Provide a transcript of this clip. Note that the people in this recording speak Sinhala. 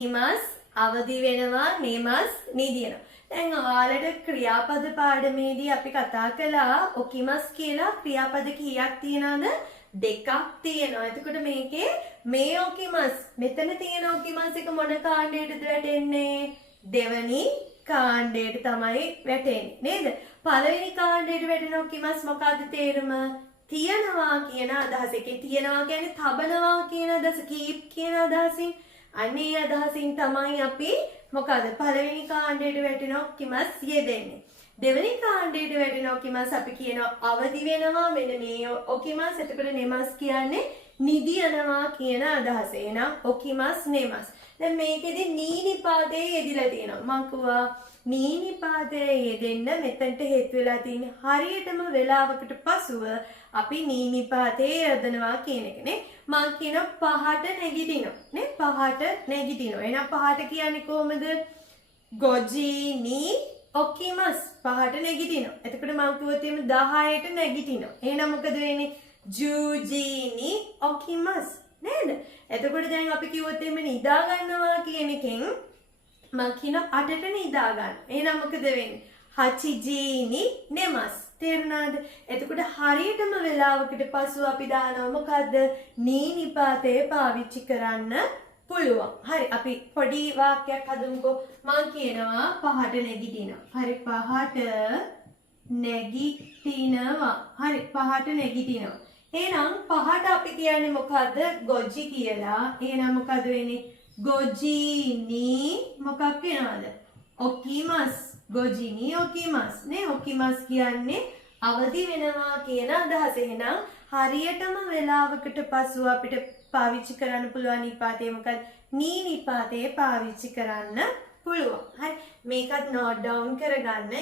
නිමස් අවදි වෙනවා නිමස් නිදිනවා. දැන් ඔයාලට ක්‍රියාපද පාඩමේදී අපි කතා කළා ඔකිමස් කියලා ක්‍රියාපද කීයක් තියෙනවද? දෙකක් තියෙනවා. එතකොට මේකේ මේ ඔකිමස් මෙතන තියෙන ඔකිමස් එක මොන කාණ්ඩයටද වැටෙන්නේ? දෙවනි කාණ්ඩයට තමයි වැටෙන්නේ නේද? පළවෙනි කාණ්ඩයට වැටෙන ඔකිමස් මොකද්ද තේරුම? තියනවා කියන අදහස. ඒකේ තියනවා කියන්නේ තබනවා කියන අදහස, කීප් කියන අදහසින්. අනේ අදහසින් තමයි අපි මොකද පළවෙනි කාණ්ඩයට වැටෙන ඔකිමස් යෙදෙන්නේ. දෙවෙනි කාණ්ඩයට වැටෙන ඔකිමස් අපි කියනවා අවදි වෙනවා. මෙන්න මේ ඔකිමස්. එතකොට නෙමස් කියන්නේ නිදියනවා කියන අදහස. එහෙනම් ඔකිමස් නෙමස්. දැන් මේකෙදි නීනිපාතේ යෙදිලා තියෙනවා. මම කිව්වා නීනිපාතේ යෙදෙන්න මෙතනට හේතු වෙලා තියෙන හරියටම වෙලාවකට පසුව අපි නීනිපාතේ යොදනවා කියන එකනේ. මම කියන පහට නැගිටිනවා නේ. පහට නැගිටිනවා. එහෙනම් පහට කියන්නේ කොහමද? ගොජීනි ඔකිමස්. පහට නැගිටිනවා. එතකොට මම කිව්වොත් එහෙම 10ට නැගිටිනවා. එහෙනම් මොකද වෙන්නේ? ජූජීනි ඔකිමස් නේද? එතකොට දැන් අපි කිව්වොත් එහෙම නිදා ගන්නවා කියන එකෙන් මම කියන 8ට නිදා ගන්න. එහෙනම් මොකද වෙන්නේ? හචිජීනි නෙමස්. තේරුණාද? එතකොට හරියටම වෙලාවකට පසු අපි දානවා මොකද්ද? නීනිපාතේ පාවිච්චි කරන්න පුළුවන්. හරි අපි පොඩි වාක්‍යයක් හදමුකෝ. මම කියනවා පහට නැගිටිනවා. හරි පහට නැගිටිනවා. හරි පහට නැගිටිනවා. එහෙනම් පහට අපි කියන්නේ මොකද්ද? ගොජි කියලා. එහෙනම් මොකද වෙන්නේ? ගොජීනි මොකක් වෙනවද? ඔකිමස්. ගොජිනි ඔකිමස් නේ. ඔකිමස් කියන්නේ අවදි වෙනවා කියන අදහස. එහෙනම් හරියටම වෙලාවකට පසුව අපිට පාවිච්චි කරන්න පුළුවන් නිපාතේ මොකක්ද? නී නිපාතේ පාවිච්චි කරන්න පුළුවන්. හරි මේකත් නෝට් ඩවුන් කරගන්න.